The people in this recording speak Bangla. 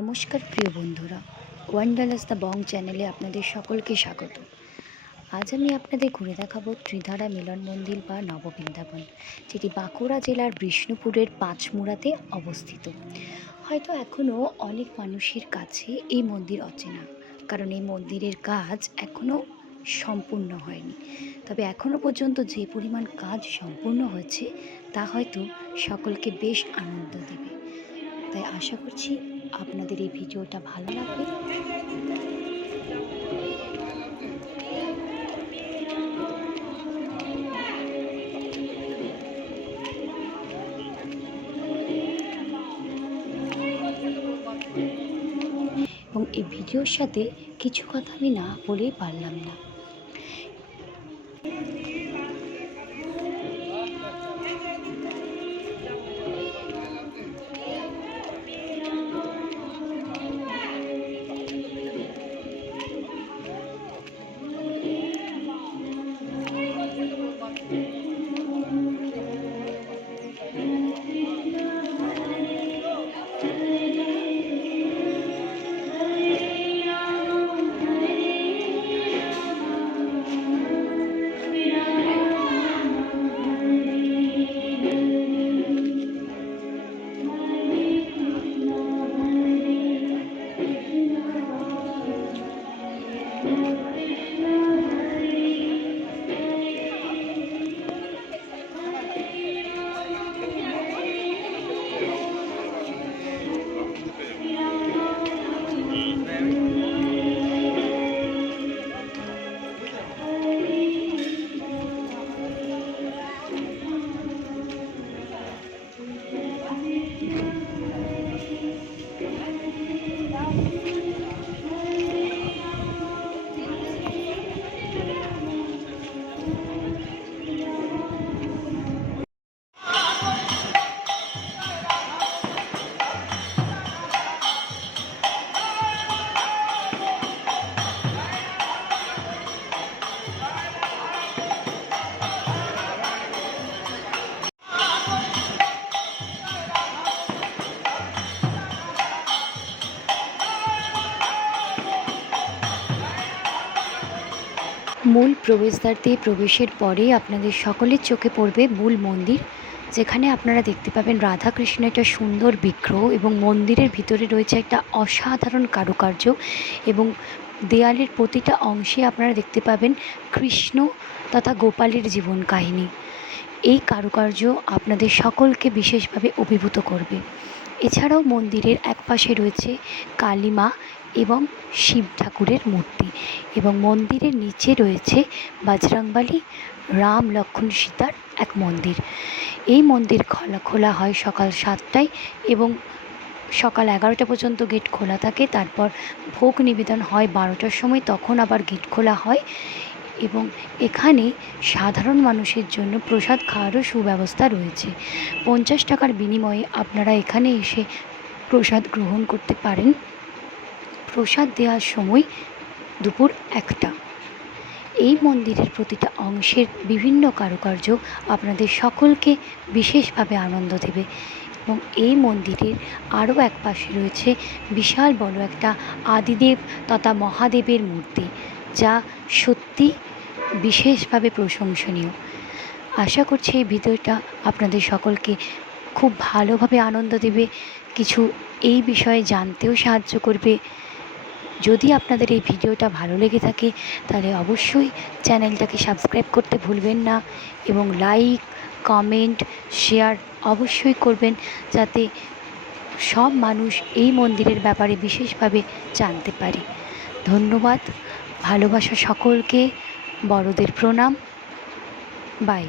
নমস্কার প্রিয় বন্ধুরা ওয়ান্ডারলাস দ্য বং চ্যানেলে আপনাদের সকলকে স্বাগত। আজ আমি আপনাদের ঘুরে দেখাবো ত্রিধারা মিলন মন্দির বা নববৃন্দাবন, যেটি বাঁকুড়া জেলার বিষ্ণুপুরের পাঁচমুড়াতে অবস্থিত। হয়তো এখনও অনেক মানুষের কাছে এই মন্দির অচেনা, কারণ এই মন্দিরের কাজ এখনও সম্পূর্ণ হয়নি। তবে এখনও পর্যন্ত যে পরিমাণ কাজ সম্পূর্ণ হয়েছে, তা হয়তো সকলকে বেশ আনন্দ দেবে। তাই আশা করছি আপনাদের এই ভিডিওটা ভালো লাগবে। এবং এই ভিডিওর সাথে কিছু কথা আমি না বলেই পারলাম না। Thank you. মূল প্রবেশদ্বার দিয়ে প্রবেশের পরেই আপনাদের সকলের চোখে পড়বে মূল মন্দির, যেখানে আপনারা দেখতে পাবেন রাধাকৃষ্ণ একটা সুন্দর বিগ্রহ এবং মন্দিরের ভিতরে রয়েছে একটা অসাধারণ কারুকার্য এবং দেয়ালের প্রতিটা অংশে আপনারা দেখতে পাবেন কৃষ্ণ তথা গোপালের জীবন কাহিনী। এই কারুকার্য আপনাদের সকলকে বিশেষভাবে অভিভূত করবে। এছাড়াও মন্দিরের একপাশে রয়েছে কালীমা এবং শিব ঠাকুরের মূর্তি এবং মন্দিরের নিচে রয়েছে বজরংবলী রাম লক্ষ্মণ সীতার এক মন্দির। এই মন্দির খোলা খোলা হয় সকাল সাতটায় এবং সকাল এগারোটা পর্যন্ত গেট খোলা থাকে। তারপর ভোগ নিবেদন হয় বারোটার সময়, তখন আবার গেট খোলা হয় এবং এখানে সাধারণ মানুষের জন্য প্রসাদ খাওয়ারও সুব্যবস্থা রয়েছে। পঞ্চাশ টাকার বিনিময়ে আপনারা এখানে এসে প্রসাদ গ্রহণ করতে পারেন। প্রসাদ দেওয়ার সময় দুপুর একটা। এই মন্দিরের প্রতিটা অংশের বিভিন্ন কারুকার্য আপনাদের সকলকে বিশেষভাবে আনন্দ দেবে এবং এই মন্দিরের আরও এক পাশে রয়েছে বিশাল বড় একটা আদিদেব তথা মহাদেবের মূর্তি, যা সত্যি বিশেষভাবে প্রশংসনীয়। আশা করছি এই ভিডিওটা আপনাদের সকলকে খুব ভালোভাবে আনন্দ দেবে, কিছু এই বিষয়ে জানতেও সাহায্য করবে। যদি আপনাদের এই ভিডিওটা ভালো লেগে থাকে, তাহলে অবশ্যই চ্যানেলটাকে সাবস্ক্রাইব করতে ভুলবেন না এবং লাইক, কমেন্ট, শেয়ার অবশ্যই করবেন যাতে সব মানুষ এই মন্দিরের ব্যাপারে বিশেষভাবে জানতে পারে। ধন্যবাদ। ভালোবাসা সকলকে। বড়দের প্রণাম। বাই